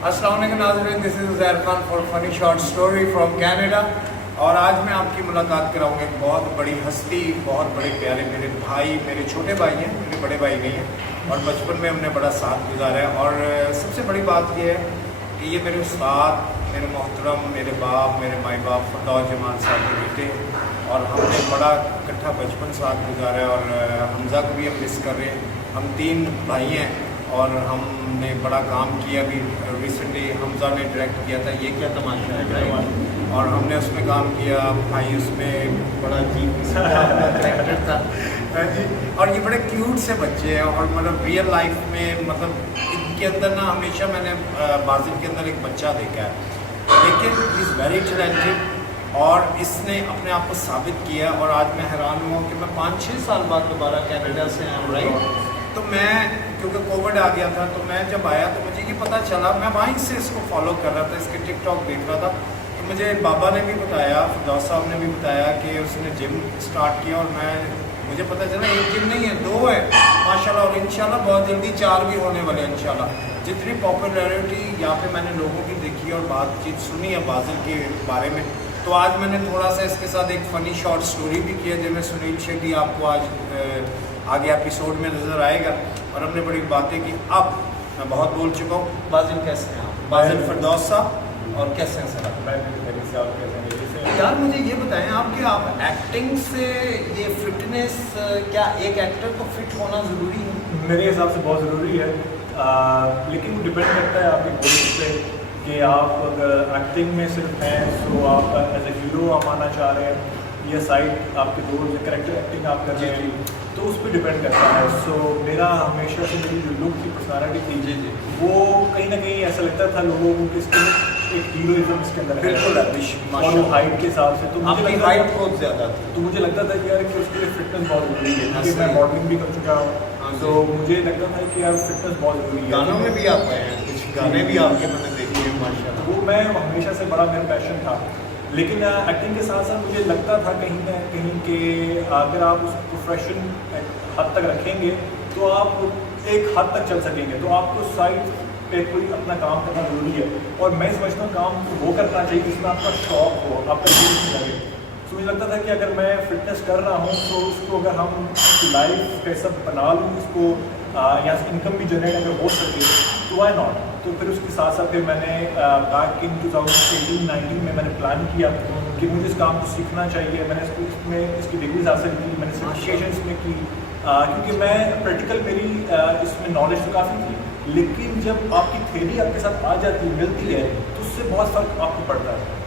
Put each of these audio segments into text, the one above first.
अस्सलाम वालेकुम नाज़रीन, this is Zair Khan for funny short story from Canada. और आज मैं आपकी मुलाकात कराऊंगा एक बहुत बड़ी हस्ती, बहुत बड़े प्यारे मेरे भाई, मेरे छोटे भाई हैं, मेरे बड़े भाई नहीं हैं। और बचपन में हमने बड़ा साथ गुजारा है। और सबसे बड़ी बात यह है कि ये मेरे उस्ताद, मेरे मोहतरम, मेरे बाप, मेरे माई बाप फरदौस जमाल साहब के बेटे। और हमने बड़ा इकट्ठा बचपन साथ गुजारा है। और हमज़ा को भी हम मिस कर रहे हैं। हम 3 भाई हैं और हमने बड़ा काम किया। अभी रिसेंटली हमज़ा ने डायरेक्ट किया था ये क्या तमाशा है, और हमने उसमें काम किया। भाई उसमें बड़ा अजीब कैरेक्टर था जी। और ये बड़े क्यूट से बच्चे हैं। और मतलब रियल लाइफ में मतलब इनके अंदर ना हमेशा मैंने बाजिल के अंदर एक बच्चा देखा है, लेकिन इज़ वेरी टैलेंटेड और इसने अपने आप को साबित किया। और आज मैं हैरान हुआ कि मैं 5-6 साल बाद दोबारा कनाडा से आया, राइट। तो मैं क्योंकि कोविड आ गया था, तो मैं जब आया तो मुझे ये पता चला, मैं वहीं से इसको फॉलो कर रहा था, इसके टिकटॉक देख रहा था। तो मुझे बाबा ने भी बताया, फरदौस साहब ने भी बताया कि उसने जिम स्टार्ट किया। और मुझे पता चला एक जिम नहीं है, 2 है माशाल्लाह। और इंशाल्लाह बहुत जल्दी 4 भी होने वाले हैं इंशाल्लाह। जितनी पॉपुलैरिटी यहाँ पे मैंने लोगों की देखी और बातचीत सुनी है बाजिल के बारे में, तो आज मैंने थोड़ा सा इसके साथ एक फ़नी शॉर्ट स्टोरी भी किया, जिसमें सुनील शेट्टी आपको आज आगे एपिसोड में नज़र आएगा। और हमने बड़ी बातें की। अब मैं बहुत बोल चुका हूँ। बाजिल कैसे हैं आप? बाजिल फरदौस साहब, और कैसे हैं सर आप? यार मुझे ये बताएं आप कि आप एक्टिंग से ये फिटनेस, क्या एक एक्टर को फिट होना ज़रूरी है? मेरे हिसाब से बहुत ज़रूरी है, लेकिन वो डिपेंड करता है आपके गोल्स पे कि आप अगर एक्टिंग में सिर्फ हैं तो आप एज ए हीरो आप आना चाह रहे हैं, या साइड आपके गोल्स करेक्टर एक्टिंग आप कर रहे हैं, तो उस पर डिपेंड करता है। सो मेरा हमेशा से मेरी जो लुक की पर्सनालिटी थी वो कहीं ना कहीं ऐसा लगता था लोगों को कि इसके एक हीरोइज्म इसके अंदर है, और हाइट के हिसाब से तो मुझे हाइट बहुत ज़्यादा थी, तो मुझे लगता था कि यार कि उसके लिए फिटनेस बहुत ज़रूरी है, क्योंकि मैं मॉडलिंग भी कर चुका हूँ। तो मुझे लगता था कि यार फिटनेस बहुत ज़रूरी है। गानों में भी आप गए हैं, कुछ गाने भी आपके मैंने देखे हैं माशाल्लाह। वो मैं हमेशा से बड़ा मेरा पैशन था, लेकिन एक्टिंग के साथ साथ मुझे लगता था कहीं ना कहीं कि अगर आप उस प्रोफेशन हद तक रखेंगे तो आप एक हद तक चल सकेंगे, तो आपको साइड पे कोई अपना काम करना ज़रूरी है। और मैं समझता हूँ काम वो करना चाहिए जिसमें आपका शौक हो, आपका दिल लगे। तो मुझे लगता था कि अगर मैं फिटनेस कर रहा हूँ तो उसको अगर हम लाइफ कैसा बना लूँ, उसको यहाँ से इनकम भी जनरेट अगर हो सके तो वाई नॉट। तो फिर उसके साथ साथ फिर मैंने बैक इन 2018-19 में मैंने प्लान किया कि मुझे इस काम को सीखना चाहिए। मैंने इसकी डिग्रीज हासिल की, मैंने सर्टिफिकेशन इसमें की, क्योंकि मैं प्रैक्टिकल मेरी इसमें नॉलेज तो काफ़ी थी, लेकिन जब आपकी थ्योरी आपके साथ आ जाती है, मिलती है, तो उससे बहुत फ़र्क आपको पड़ता है।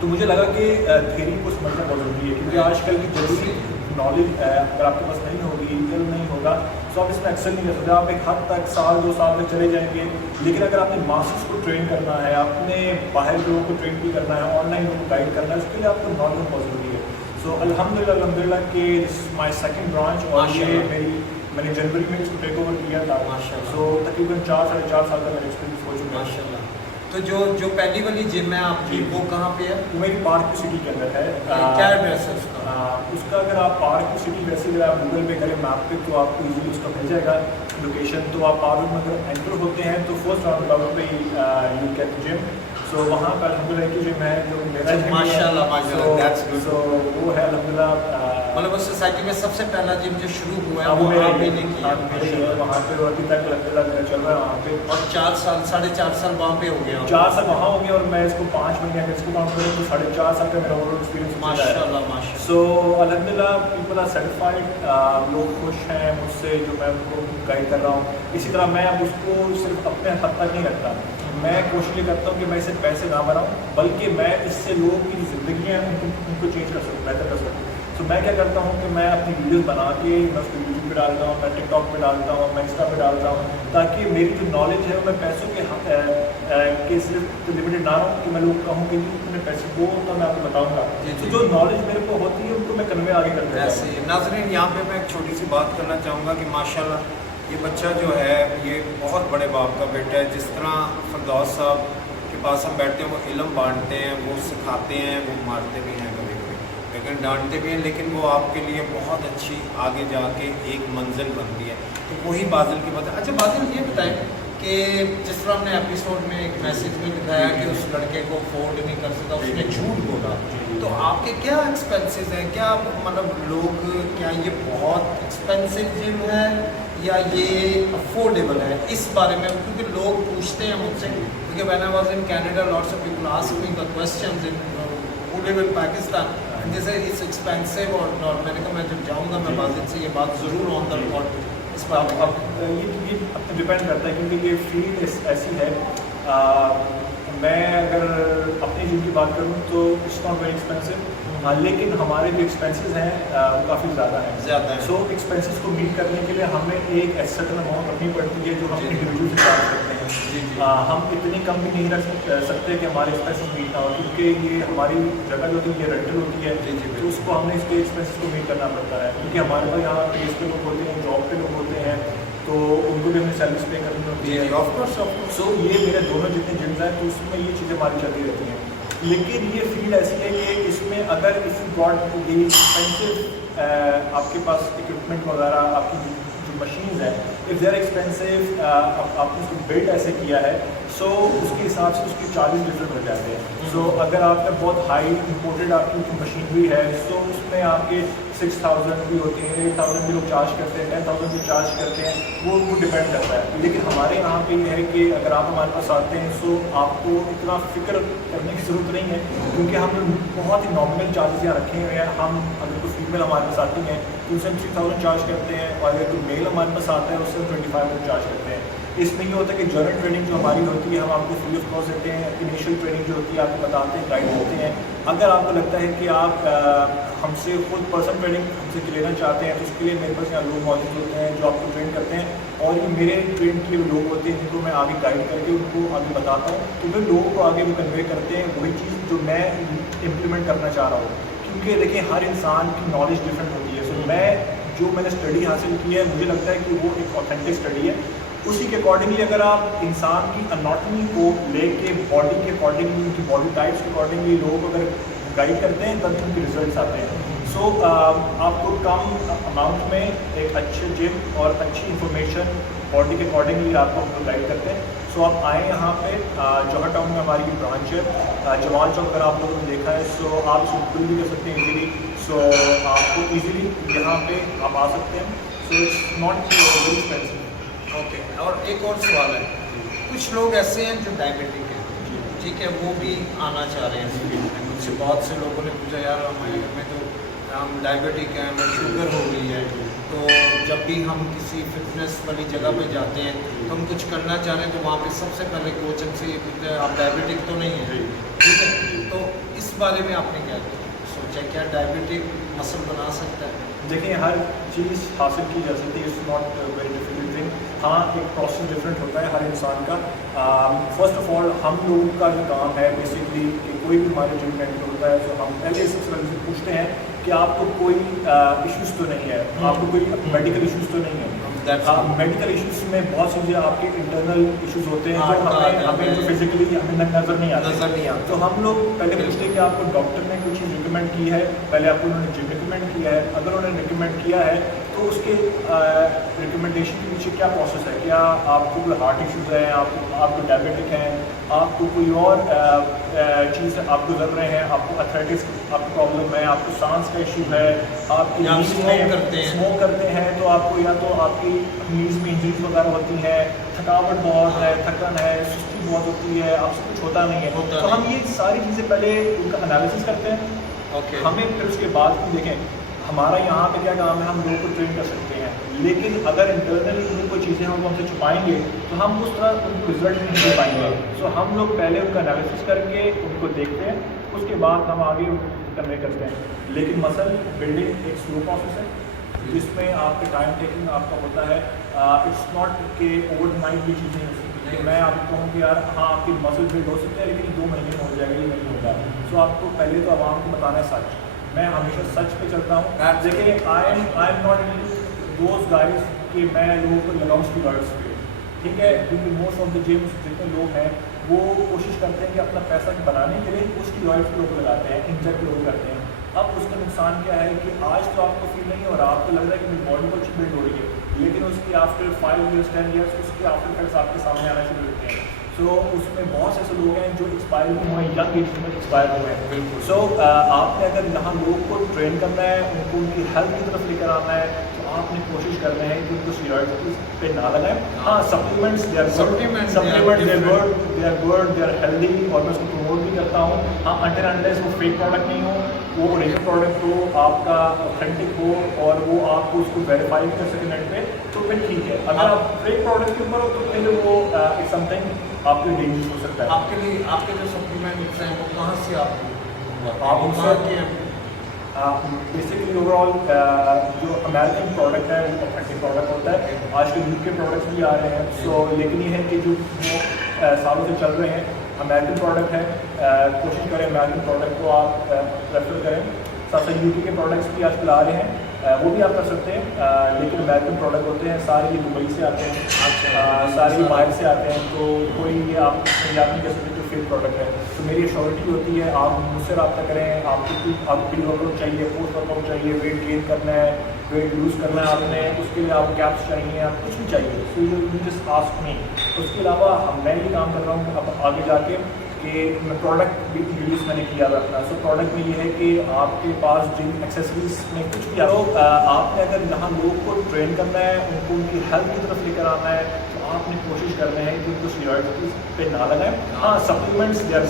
तो मुझे लगा कि थ्योरी को समझना बहुत ज़रूरी है, क्योंकि आजकल की जरूरी नॉलेज अगर आपके पास नहीं होगी, इल्म नहीं होगा, तो आप इसमें एक्सेल नहीं कर सकते। आप एक हद तक 1-2 साल तक चले जाएंगे, लेकिन अगर आपने मास्टर्स को ट्रेन करना है, आपने बाहर लोगों को ट्रेन भी करना है, ऑनलाइन लोगों को गाइड करना है, उसके लिए आपको नॉलेज बहुत ज़रूरी है। सो अल्हम्दुलिल्लाह कि this is my second branch, और ये मैंने जनवरी में इसको टेक ओवर किया था माशाल्लाह। सो तकरीबन 4-4.5 साल का मेरा एक्सपीरियंस हो चुका है माशाल्लाह। तो जो पहली वाली जिम है आपकी, वो कहाँ पे है? वो मेरी पार्क सिटी के अंदर है। क्या एड्रेस है उसका? उसका अगर आप पार्क सिटी वैसे अगर आप गूगल पे करें मैप पे, तो आपको इजीली उसका मिल जाएगा लोकेशन। तो आप पार्क में अगर एंटर होते हैं तो फर्स्ट राउंड पे यू गेट जिम। सो वहाँ पर अल्हम्दुलिल्लाह की जिम है जो मेरा माशाल्लाह माशाल्लाह, दैट्स गुड। सो वो है अल्हम्दुलिल्लाह, मतलब उस सोसाइटी में सबसे पहला जिम जो शुरू हुआ है वो वो मेरे आप ही ने किया वहाँ पे, अभी तक अल्हम्दुलिल्लाह मेरा चल रहा है वहाँ पे। और 4-4.5 साल वहाँ पे हो गया? 4 साल वहाँ हो गया, और मैं इसको 5 महीने अगर इसको काउंट करूँ तो 4.5 साल का मेरा ओवरऑल एक्सपीरियंस माशाल्लाह माशाल्लाह। सो अल्हम्दुलिल्लाह पीपल आर सेटिस्फाइड, लोग खुश हैं मुझसे जो मैं उनको गाइड कर रहा हूँ। इसी तरह मैं अब उसको सिर्फ अपने हद तक नहीं रखता, मैं कोशिश ये करता हूँ कि मैं इसे पैसे ना बनाऊँ, बल्कि मैं इससे लोगों की जो ज़िंदगी है उनको चेंज कर सकूँ, बेहतर कर सकूँ। तो मैं क्या करता हूँ कि मैं अपनी वीडियोस बना के मैं उसको यूट्यूब पे डालता हूँ, मैं टिकटॉक पे डालता हूँ, मैं इंस्टा पे डालता हूँ, ताकि मेरी जो नॉलेज है मैं पैसों के सिर्फ लिमिटेड ना रहूँ कि मैं लोग कहूँ कि तुमने पैसे दो तो मैं आपको बताऊँगा। तो जो नॉलेज मेरे को होती है उनको मैं कन्वे आगे करता हूँ। ऐसे नाज़रीन, यहाँ पे मैं एक छोटी सी बात करना चाहूँगा कि माशाल्लाह ये बच्चा जो है ये बहुत बड़े बाप का बेटा है। जिस तरह फरदौस साहब के पास हम बैठते हैं, वो इल्म बांटते हैं, वो सिखाते हैं, वो मारते भी हैं कभी कभी, लेकिन डांटते भी हैं, लेकिन वो आपके लिए बहुत अच्छी आगे जाके एक मंजिल बनती है। तो वही बाजिल की बात है। अच्छा बाजिल, ये बताएं कि जिस तरह हमने एपिसोड में एक मैसेज में दिखाया कि उस लड़के को अफोर्ड नहीं कर सकता, उसने झूठ बोला, तो आपके क्या एक्सपेंसेस हैं, क्या मतलब लोग, क्या ये बहुत एक्सपेंसिव जिम है या ये अफोर्डेबल है, इस बारे में क्योंकि लोग पूछते हैं मुझसे, क्योंकि when I was in Canada lots of people ask me the questions in who live in Pakistan जैसे इट्स एक्सपेंसिव और मैंने कहा मैं जब जाऊँगा मैं माजिद से ये बात ज़रूर ऑन द रिकॉर्ड इस पर अब ये अब डिपेंड करता है क्योंकि ये फील्ड ऐसी है। मैं अगर अपनी जिम की बात करूँ तो इट्स नॉट वेरी एक्सपेंसिव, लेकिन हमारे जो एक्सपेंसेस हैं वो काफ़ी ज़्यादा हैं। सो एक्सपेंसेस को मीट करने के लिए हमें एक सर्टेन अमाउंट रखनी पड़ती है जो हम इंडिविजुअल से चार्ज करते हैं। हम इतनी कम भी नहीं रख सकते कि हमारे एक्सपेंसेस मीट ना हो, क्योंकि ये हमारी जगह जो होती है ये रेंटल होती है, तो उसको हमने इसके एक्सपेंसेस को मीट करना पड़ता है। क्योंकि हमारे पास यहाँ बेस पे लोग होते हैं, जॉब पे लोग होते हैं, तो उनको भी हमें सैलरीज पे करनी होती है। ऑफकोर्स सो ये मेरे दोनों जितने जिम्स हैं तो उसमें ये चीज़ें हमारी चलती रहती हैं। लेकिन ये फील्ड ऐसी है कि इसमें अगर if you got the expensive आपके पास इक्विपमेंट वगैरह, आपकी जो मशीन्स हैं, इफ़ दे आर एक्सपेंसिव, आपने उसको बिल्ड ऐसे किया है, सो उसके हिसाब से उसकी चार्जेस डिफरेंट हो जाते हैं। सो अगर आपका बहुत हाई इम्पोर्टेड आपकी मशीनरी है तो उसमें आपके 6000 भी होती हैं, 8000 भी लोग चार्ज करते हैं, 10000 भी चार्ज करते हैं, वो डिपेंड करता है। लेकिन हमारे यहाँ पे ये है कि अगर आप हमारे पास आते हैं सो आपको इतना फिक्र करने की ज़रूरत नहीं है, क्योंकि हम बहुत ही नॉमिनल चार्जेस यहाँ रखे हुए हैं। हम अगर कोई फीमेल हमारे पास आती हैं तो उससे हम 3000 चार्ज करते हैं, और अगर कोई मेल हमारे पास आता है उससे हम 2500 चार्ज करते हैं। इसमें ये होता है कि जनरल ट्रेनिंग जो हमारी होती है हम आपको फ्री ऑफ कॉस्ट देते हैं। इनिशियल ट्रेनिंग जो होती है आपको बताते हैं, गाइड करते हैं। अगर आपको लगता है कि आप हमसे खुद पर्सनल ट्रेनिंग हमसे लेना चाहते हैं तो उसके लिए मेरे पास यहाँ लोग मौजूद होते हैं जो आपको ट्रेन करते हैं, और ये मेरे ट्रेन किए हुए लोग होते हैं जिनको मैं आगे गाइड करके उनको आगे बताता हूँ, तो फिर लोगों को आगे वो कन्वे करते हैं वही चीज़ जो मैं इम्प्लीमेंट करना चाह रहा हूँ। क्योंकि देखिए हर इंसान की नॉलेज डिफरेंट होती है। सो मैंने स्टडी हासिल की है, मुझे लगता है कि वो एक ऑथेंटिक स्टडी है। उसी के अकॉर्डिंगली अगर आप इंसान की अनाटमी को लेके बॉडी के अकॉर्डिंगली, उनकी बॉडी टाइप्स के अकॉर्डिंगली लोगों को अगर गाइड करते हैं तभी उनके रिजल्ट्स आते हैं। सो आपको कम अमाउंट में एक अच्छे जिम और अच्छी इंफॉर्मेशन बॉडी के अकॉर्डिंगली आपको गाइड करते हैं। सो आप आएँ यहाँ पे जौहर टाउन में हमारी ब्रांच है, जवाल चौक अगर आप लोगों ने देखा है, सो आप इसको बिल भी कर सकते हैं इजीली। सो आपको इजीली यहाँ पे आप आ सकते हैं। So it's not very expensive. Okay, और एक और सवाल है, कुछ लोग ऐसे हैं जो डायबिटिक हैं, ठीक है, वो भी आना चाह रहे हैं। मुझसे बहुत से लोगों ने पूछा यार हमें तो हम डायबिटिक हैं, हमें शुगर हो गई है, तो जब भी हम किसी फिटनेस वाली जगह पे जाते हैं तो हम कुछ करना चाह रहे हैं तो वहाँ पे सबसे पहले कोच हमसे ये पूछते हैं आप डायबिटिक तो नहीं है, ठीक है। तो इस बारे में आपने क्या सोचा, क्या डायबिटिक मसल बना सकता है? देखिए हर चीज़ हासिल की जा सकती है, it's not very difficult thing. हाँ, एक प्रोसेस डिफरेंट होता है हर इंसान का। फर्स्ट ऑफ ऑल हम लोगों का जो काम है बेसिकली कि कोई भी हमारे जिम में होता है तो हम पहले सबसे पहले से पूछते हैं कि आपको कोई इश्यूज़ तो नहीं है, आपको कोई मेडिकल इश्यूज़ तो नहीं है। मेडिकल इश्यूज़ में बहुत चीज़ें आपके इंटरनल इश्यूज़ होते हैं जो हमें जो फिजिकली हमें नज़र नहीं आते। तो हम लोग पहले पूछते हैं कि आपको डॉक्टर ने कुछ चीज़ रिकमेंड की है, पहले आपको उन्होंने जिम रिकमेंड किया है, अगर उन्होंने रिकमेंड किया है तो उसके रिकमेंडेशन के पीछे क्या प्रोसेस है, क्या आपको कोई हार्ट इश्यूज़ हैं, आपको डायबिटिक हैं, आपको कोई और चीज़ आप गुजर रहे हैं, आपको अथराइटिस आपकी प्रॉब्लम है, आपको सांस का इशू है, आपकी स्मोक करते हैं तो आपको या तो आपकी नीज़ में इंजरीज वगैरह होती हैं, थकावट बहुत है, थकन है, सुस्ती बहुत होती है, आपसे कुछ होता नहीं है, तो हम ये सारी चीज़ें पहले उनका एनालिसिस करते हैं। ओके, हमें फिर उसके बाद देखें हमारा यहाँ पे क्या काम है, हम लोगों को ट्रेन कर सकते हैं, लेकिन अगर इंटरनली उन्हें कोई चीज़ें हम हमसे छुपाएंगे तो हम उस तरह उनको रिजल्ट नहीं दे पाएंगे। सो हम लोग पहले उनका एनालिसिस करके उनको देखते हैं, उसके बाद हम आगे कन्वे करते हैं। लेकिन मसल बिल्डिंग एक स्लो प्रोसेस है जिसमें आपके टाइम टेकिंग आपका होता है। इट्स नॉट के ओवरनाइट भी चीज़ें हो सकती हैं। मैं आपको कहूँ कि यार हाँ आपकी मसल बिल्ड हो सकते हैं लेकिन 2 महीने में हो जाएगा, ये नहीं होगा। सो आपको पहले तो आवाम को बताना है सच। मैं हमेशा सच पे चलता हूँ। देखिए I am not those guys कि मैं लोगों को लगाऊँ स्टीरॉइड्स पे, ठीक है, क्योंकि मोस्ट ऑफ द जिम्स जितने लोग हैं वो कोशिश करते हैं कि अपना पैसा बनाने के लिए उस स्टीरॉइड्स लोग लगाते हैं, इंजेक्ट लोग करते हैं। अब उसका नुकसान क्या है कि आज तो आपको फील नहीं हो रहा, आपको लग रहा है कि मेरी बॉडी को अच्छी बिल्ड हो रही है, लेकिन उसकी आफ्टर 5 years 10 years उसके आफ्टर इफेक्ट्स आपके सामने आना शुरू होते हैं। सो उसमें बहुत से ऐसे लोग हैं जो एक्सपायर भी हुए हैं, यंग एज में एक्सपायर हुए हैं। बिल्कुल। सो आपने अगर यहाँ लोगों को ट्रेन करना है, उनको उनकी हेल्थ की तरफ लेकर आना है, तो आपने कोशिश करना है कि उनको स्टेरॉइड्स पे ना लगाएं। हाँ, supplements they are good, they are healthy, और मैं उसको प्रमोट भी करता हूँ। हाँ, अनटिल अनलेस वो फेक प्रोडक्ट नहीं हो, वो ओरिजिनल प्रोडक्ट हो, आपका ऑथेंटिक हो, और वो आपको उसको वेरीफाई कर सके नेट पे, तो फिर ठीक है। अगर आप फेक प्रोडक्ट के ऊपर हो तो फिर वो इट्स समथिंग आपके डेंजरस हो सकता है। आपके लिए आपके जो सप्लीमेंट्स हैं वो कहाँ से आप उनसे बेसिकली ओवरऑल जो अमेरिकन प्रोडक्ट है वो ऑथेंटिक प्रोडक्ट होता है। आजकल यूके प्रोडक्ट्स भी आ रहे हैं। सो लेकिन ये है कि जो सालों से चल रहे हैं अमेरिकन प्रोडक्ट है, कोशिश करें अमेरिकन प्रोडक्ट को आप प्रेफर करें। साथ साथ यूके के प्रोडक्ट्स भी आजकल आ रहे हैं, वो भी आप कर सकते हैं, लेकिन अमेरिकन प्रोडक्ट होते हैं, सारे ये दुबई से आते हैं, सारे ये बाहर से आते हैं, तो कोई ये आप नहीं कह सकते जो फेक प्रोडक्ट है। तो मेरी एश्योरिटी होती है आप मुझसे रब्ता करें। आपको प्री वर्कआउट चाहिए, पोस्ट वर्कआउट चाहिए, वेट गेन करना है, वेट लूज़ करना है आपने, उसके लिए आपको कैप्स चाहिए, आप कुछ भी चाहिए, so you just ask me. उसके अलावा मैं ये काम कर रहा हूँ अब आगे जाके कि मैं प्रोडक्ट भी रिलीज मैंने किया हुआ अपना। सो प्रोडक्ट में ये है कि आपके पास जिम एक्सेसरीज में कुछ भी आपने अगर यहाँ लोगों को ट्रेन करना है, उनको उनकी हेल्थ की तरफ लेकर आना है, तो आपने कोशिश करना है कि उनको स्टेरॉइड्स पे ना लगाएं। हाँ, supplements they are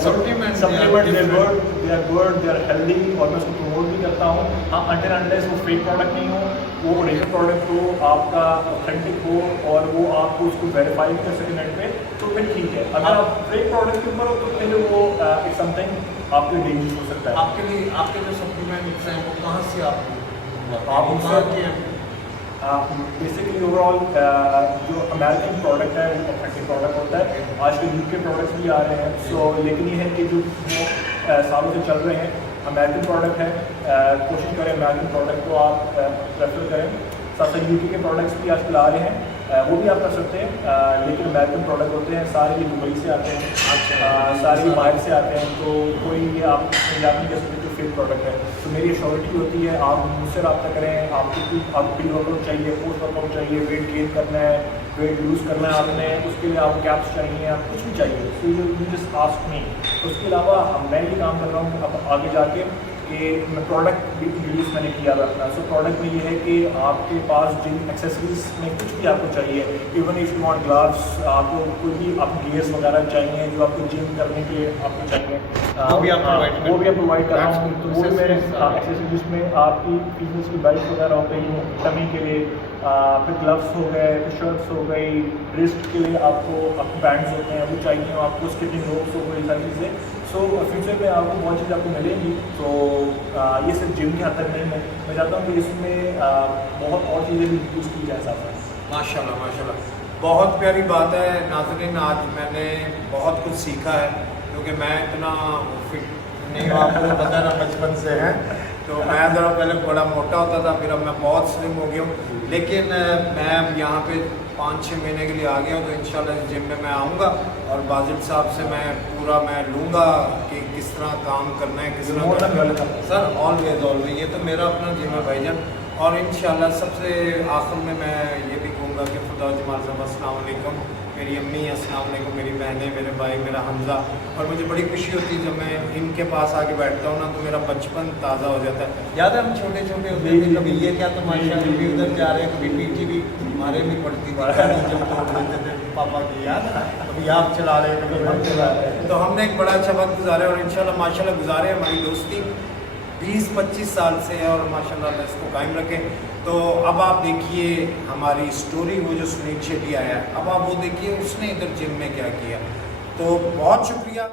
good, they are healthy, और मैं उसको प्रमोट भी करता हूँ। हाँ, अनटिल अनलेस वो फेक प्रोडक्ट नहीं हो, वो ओरिजिनल प्रोडक्ट हो, आपका ऑथेंटिक हो, और वो आपको उसको वेरीफाई कर सके नेट पे, तो फिर ठीक है। अगर आप फेक प्रोडक्ट के ऊपर हो तो फिर वो इट्स समथिंग आपके डेंजरस हो सकता है। आपके लिए आपके जो सप्लीमेंट्स हैं वो कहाँ से आप उनसे बेसिकली ओवरऑल जो अमेरिकन प्रोडक्ट है वो ऑथेंटिक प्रोडक्ट होता है। आजकल यूके प्रोडक्ट्स भी आ रहे हैं। सो लेकिन ये है कि जो सालों से चल रहे हैं अमेरिकन प्रोडक्ट है, कोशिश करें अमेरिकन प्रोडक्ट को आप प्रेफर करें। साथ साथ यूके के प्रोडक्ट्स भी आजकल आ रहे हैं, वो भी आप कर सकते हैं, लेकिन अमेरिकन प्रोडक्ट होते हैं, सारे ये दुबई से आते हैं, सारे ये बाहर से आते हैं, तो कोई ये आप नहीं कह सकते जो फेक प्रोडक्ट है। तो मेरी एश्योरिटी होती है आप मुझसे रब्ता करें। आपको प्री वर्कआउट चाहिए, पोस्ट वर्कआउट चाहिए, वेट गेन करना है, वेट लूज़ करना है आपने, उसके लिए आपको कैप्स चाहिए, आप कुछ भी चाहिए, so you just ask me. उसके अलावा मैं ये काम कर रहा हूँ अब आगे जाके कि मैं प्रोडक्ट भी रिलीज मैंने किया हुआ अपना। सो प्रोडक्ट में ये है कि आपके पास जिम एक्सेसरीज में कुछ भी आपको चाहिए, even if you want gloves, आपको कोई भी आपको गियर्स वगैरह चाहिए जो आपको जिम करने के लिए आपको चाहिए, वो भी आप प्रोवाइड कर रहा हूँ। तो वो मेरे एक्सेसरीज में आपकी फिटनेस की बेल्ट वगैरह हो गई, टमी के लिए, फिर ग्लव्स हो गए, फिर शर्ट्स हो गई, रिस्ट के लिए आपको बैंड्स होते हैं वो चाहिए, आपको स्किपिंग रोप्स हो गई, सारी चीज़ें। सो फ्यूचर में आपको बहुत चीज़ आपको मिलेगी। तो ये सिर्फ जिम के हद तक नहीं है, मैं चाहता हूँ कि इसमें बहुत और चीज़ें भी यूज़ की जाए साथ साथ। माशाल्लाह माशाल्लाह, बहुत प्यारी बात है नाज़रीन। आज मैंने बहुत कुछ सीखा है, क्योंकि मैं इतना फिट नहीं हूँ, आपको पता ना बचपन से है। तो मैं ज़रा पहले बड़ा मोटा होता था, फिर अब मैं बहुत स्लिम हो गया हूँ। लेकिन मैं यहाँ पे 5-6 महीने के लिए आ गया हूँ, तो इंशाल्लाह इस जिम में मैं आऊँगा और बाजिद साहब से मैं लूँगा कि किस तरह काम करना है, किस तरह सर ऑलवेज ये तो मेरा अपना जिम है भाईजान। और इंशाल्लाह सबसे आखिर में मैं ये भी कहूँगा कि खुदा जमाल साहब अस्सलाम वालेकुम, मेरी अम्मी अस्सलाम वालेकुम, मेरी बहनें, मेरे भाई, मेरा हमजा। और मुझे बड़ी खुशी होती है जब मैं इनके पास आके बैठता हूँ ना, तो मेरा बचपन ताज़ा हो जाता है। याद है हम छोटे छोटे होते थे, कभी ये क्या तमाशा, कभी उधर जा रहे हैं, कभी पीठी भी हमारे भी पड़ती थी जब तोड़ देते थे पापा की, याद है? कभी आप चला रहे हैं, कभी हम चला रहे हैं। तो हमने एक बड़ा अच्छा वक्त गुजारा और इंशाल्लाह माशाल्लाह गुजारे। हमारी दोस्ती 20-25 साल से है और माशाल्लाह इसको कायम रखें। तो अब आप देखिए हमारी स्टोरी, वो जो सुनील शेट्टी आया, अब आप वो देखिए उसने इधर जिम में क्या किया। तो बहुत शुक्रिया।